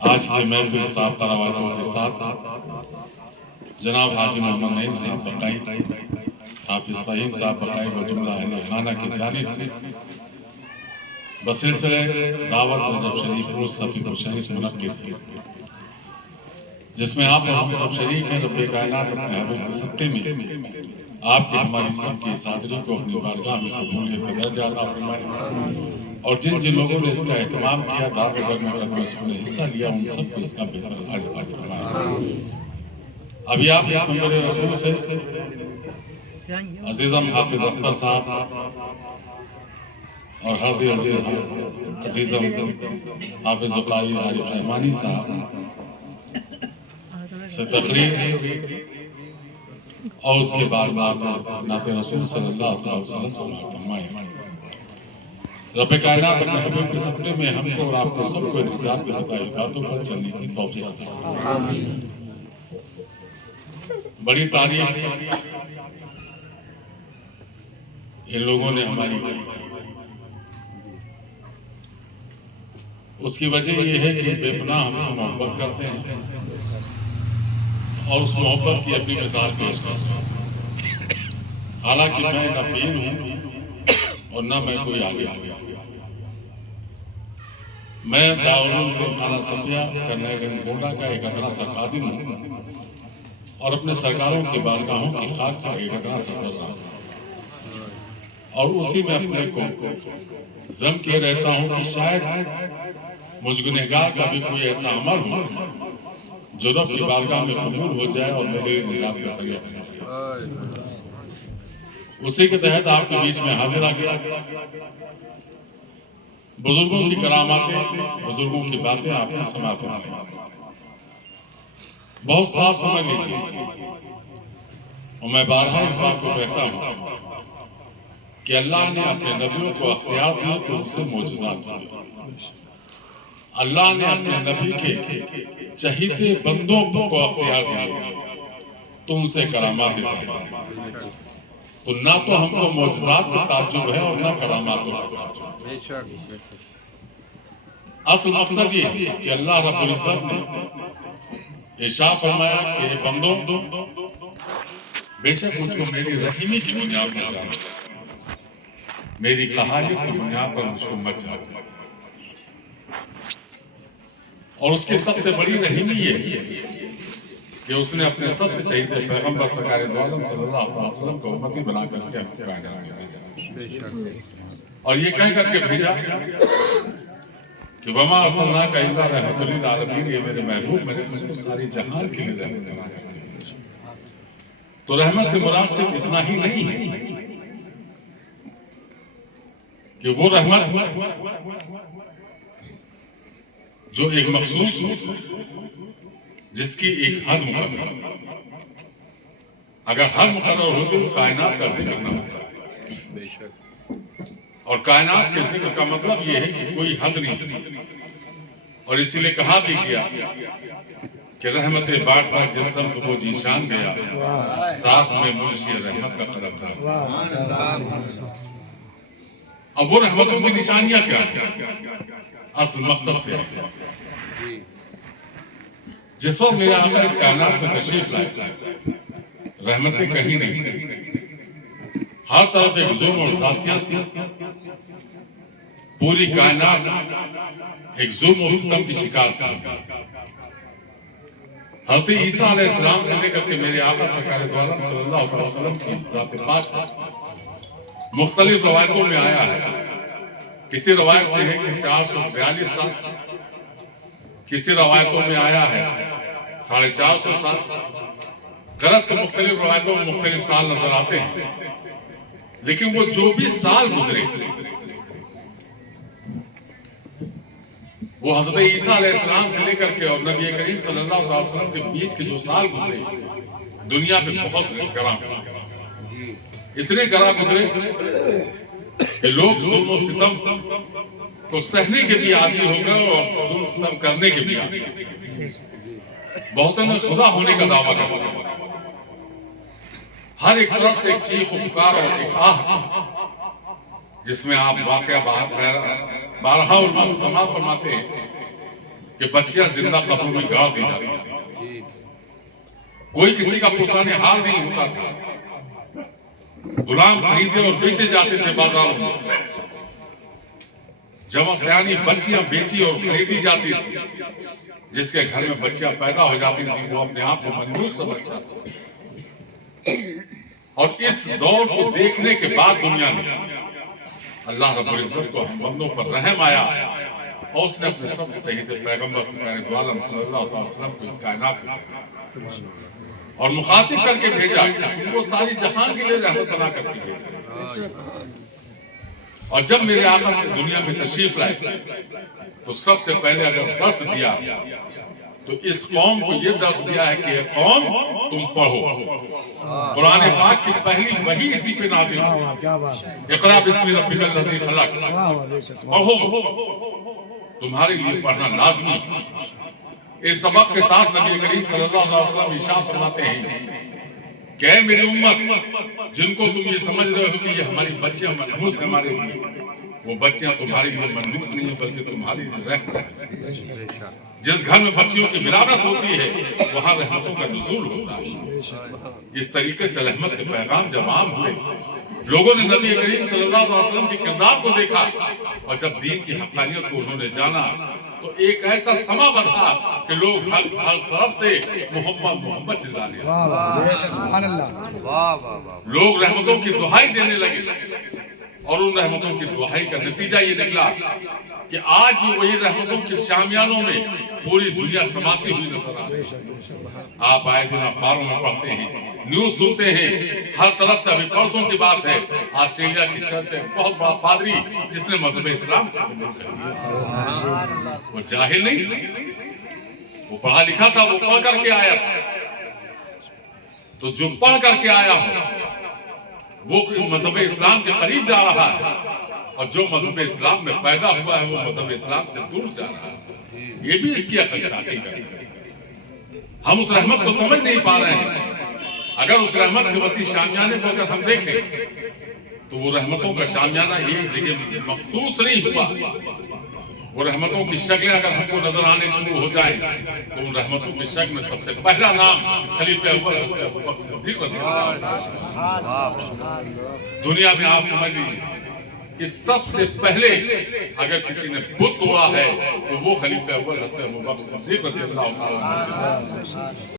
آج کی محفل صاف روایتوں کے ساتھ جناب حاجی محمد نعیم صاحب بقائی، حافظ فہیم صاحب بقائی و جملہ اہل خانہ کی جانب سے بسلسلہ دعوت رجب شریف روز صفی شریف منعقد ہے، جس میں آپ اور ہم سب شریک ہیں۔ رب کائنات اپنے حبیب کے صدقے میں آپ کی ہماری سب کی اس حاضری کو اپنی بارگاہ میں قبولیت درجہ عطا فرمائے، اور جن جن لوگوں نے اس کا اہتمام کیا، دعوت میں قدم اس میں حصہ لیا، ان سب کو اس کا بہتر اجر عطا فرمائے۔ ابھی آپ اس منبر رسول سے عزیزم حافظ اختر صاحب اور ہر عزیزم حافظ قاری عارف رحمانی صاحب سے تقریر اور اس کے بعد نعت رسول صلی اللہ علیہ وسلم سماعت فرمائے۔ رب کائنات اپنے حبیب کے صدقے میں ہم کو اور آپ کو سب کو انتظار کے بتائی باتوں پر چلنے کی توفیق عطا فرمائے۔ بڑی تعریف ان لوگوں نے ہماری کی، اس کی وجہ یہ ہے کہ بے پناہ ہم سے محبت کرتے ہیں اور اس محبت کی اپنی مثال پیش کرتے ہیں۔ حالانکہ میں نہ پیر ہوں اور نہ میں کوئی آگے میں دارالعلوم خانہ صفیہ کرنے گنگونڈا کا ایک ادنا سا خادم ہوں اور اپنے سرکاروں کی بارگاہوں کی خاک کا ایک ادنا سا سردار ہوں، اور اسی میں اپنے کو ضم کیے رہتا ہوں کہ شاید مجھ گنہگار کا بھی کوئی ایسا عمل ہو جو رب کی بارگاہ میں قبول ہو جائے اور میرے نجات کا ذریعہ بن جائے۔ اسی کے تحت آپ کے بیچ میں حاضر آ گیا۔ بزرگوں کی کراماتیں، بزرگوں کی باتیں آپ نے سماعت فرمائی۔ بہت صاف سمجھ لیجیے، اور میں بارہا اس بات کو کہتا ہوں کہ اللہ نے اپنے نبیوں کو اختیار دیے تو ان سے معجزات ہوئے۔ اللہ نے اپنے نبی کے چہیتے بندوں کو اختیار دیے تو ان سے کرامات ظاہر۔ تو نہ تو ہم کو معجزات کا تعجب ہے اور نہ کراماتوں کا تعجب۔ اصل مقصد یہ ہے کہ اللہ رب العزت نے ارشاد فرمایا کہ بندوں، بے شک مجھ کو میری رحیمی کی بنیاد پر جانو، میری قہاریت کی بنیاد پر مجھ کو مت جانو۔ اور اس کی سب سے بڑی رحیمی یہ ہے کہ اس نے اپنے سب سے چہیتے پیغمبر سرکار دو عالم صلی اللہ علیہ وسلم کو امتی بنا کر کے ہم کو کائنات میں بھیجا، اور یہ کہہ کر کے بھیجا کہ وما ارسلناک الا رحمۃ للعالمین، یہ میرے محبوب میں نے تم کو ساری جہان کے لیے رحمت بنا کر بھیجا۔ تو رحمت سے مراد صرف اتنا ہی نہیں ہے کہ وہ رحمت جو ایک مخصوص ہو، جس کی ایک حد مقرر ہو۔ اگر حد مقرر ہو تو کائنات کا ذکر نہ ہوتا، اور کائنات کے ذکر کا مطلب یہ ہے کہ کوئی حد نہیں، اور اسی لیے کہا بھی گیا کہ رحمت بات پر جس سمت کو جیشان گیا، ساتھ میں منشی رحمت کا قدم تھا۔ اب وہ رحمتوں کی نشانیاں کیا ہیں؟ اصل مقصد کیا ہے؟ جس وقت میرے آقا اس کائنات میں تشریف لائے، رحمتیں کہیں نہیں، ہر طرف ایک ظلم اور ذاتیات تھی۔ پوری کائنات ایک ظلم و ستم کی شکار تھی۔ حضرت عیسیٰ علیہ السلام سے لے کر کے میرے آقا سرکار دو عالم صلی اللہ علیہ وسلم کی ذات پاک مختلف روایتوں میں آیا ہے۔ کسی روایت میں ہے کہ 442 سال، کسی روایتوں میں آیا ہے 450 سال۔ غرض کے مختلف روایتوں میں مختلف سال نظر آتے ہیں، لیکن وہ جو بھی سال گزرے، وہ حضرت عیسیٰ علیہ السلام سے لے کر کے اور نبی کریم صلی اللہ علیہ وسلم کے بیچ کے جو سال گزرے، دنیا پہ بہت گراں گزرے، اتنے گراں گزرے کہ لوگ ظلم و ستم کو سہنے کے بھی عادی ہو گئے اور ظلم و ستم کرنے کے بھی عادی ہو گئے۔ بہتوں نے خدا ہونے کا دعویٰ کیا، ہر ایک طرف سے ایک چیخ و پکار اور ایک آہ، جس میں آپ واقعہ بارہا اور سماعت فرماتے ہیں کہ بچیاں زندہ قبروں میں گاڑ دی جاتی ہیں، کوئی کسی کا پرسان حال نہیں ہوتا تھا، غلام خریدے اور بیچے جاتے تھے بازاروں میں، جوان سیانی بچیاں بیچی اور خریدی جاتی تھی، جس کے گھر میں بچیاں پیدا ہو جاتی تھی وہ اپنے آپ کو منحوس سمجھتا تھا۔ اور اس دور کو دیکھنے کے بعد دنیا میں اللہ رب العزت کو ہم بندوں پر رحم آیا اور اس نے اپنے سب سے شہید پیغمبر سرکار عالم صلی اللہ علیہ وسلم کو اس کائنات میں اور مخاطب کر کے بھیجا، ان کو ساری جہان کے لیے رحمت بنا کر کے بھیجا۔ اور جب میرے آقا دنیا میں تشریف لائے تو سب سے پہلے اگر درس دیا تو اس قوم کو یہ درس دیا ہے کہ یہ قوم تم پڑھو، قرآن پاک کی پہلی وحی اسی پہ نازل ہوئی، اقرا بسم ربک الذی خلق، پڑھو، تمہارے لیے پڑھنا لازمی۔ اس سبق کے ساتھ نبی کریم صلی اللہ علیہ وسلم ارشاد فرماتے ہیں کہ اے میری امت، جن کو تم یہ سمجھ رہے ہو کہ یہ ہماری بچیاں منحوس ہیں ہمارے لیے، وہ بچیاں تمہارے لیے منحوس نہیں ہیں بلکہ تمہارے لیے رحمت ہے۔ جس گھر میں بچیوں کی ولادت ہوتی ہے وہاں رحمتوں کا نزول ہوتا ہے۔ اس طریقے سے رحمت کے پیغام جب عام ہوئے، لوگوں نے نبی کریم صلی اللہ علیہ وسلم کے کردار کو دیکھا اور جب دین کی حقانیت کو انہوں نے جانا تو ایک ایسا سما بنا کہ لوگ ہر طرف سے محمد محمد چلانے لگے، لوگ رحمتوں کی دہائی دینے لگے، اور ان رحمتوں کی دہائی کا نتیجہ یہ نکلا کہ آج بھی وہی رحمتوں کے شامیانوں میں پوری دنیا سماتی ہوئی نظر آ رہی ہے۔ آپ آئے دن اخباروں میں پڑھتے ہیں، نیوز سنتے ہیں، ہر طرف سے۔ ابھی پرسوں کی بات ہے، آسٹریلیا کی چرچ ہے، بہت بڑا پادری جس نے مذہب اسلام کو قبول کر لیا، وہ جاہل نہیں تھا، وہ پڑھا لکھا تھا، وہ پڑھ کر کے آیا تھا۔ تو جو پڑھ کر کے آیا ہو وہ مذہب اسلام کے قریب جا رہا ہے، اور جو مذہب اسلام میں پیدا ہوا ہے وہ مذہب اسلام سے دور جا رہا ہے۔ یہ بھی اس کی حقیقت ہے۔ ہم اس رحمت کو سمجھ نہیں پا رہے ہیں۔ اگر اس رحمت کے وسیع شامیانے کو اگر ہم دیکھیں تو وہ رحمتوں کا شامیانہ ایک جگہ مخصوص نہیں ہوا۔ وہ رحمتوں کی شکلیں اگر ہم کو نظر آنے شروع ہو جائیں تو ان رحمتوں کی شکل میں سب سے پہلا نام خلیفہ اول حضرت ابوبکر صدیق رضی اللہ عنہ۔ دنیا میں آپ سمجھ لیجیے کہ سب سے پہلے اگر کسی نے بت توڑا ہے تو وہ خلیفہ اول حضرت ابوبکر صدیق رضی اللہ عنہ۔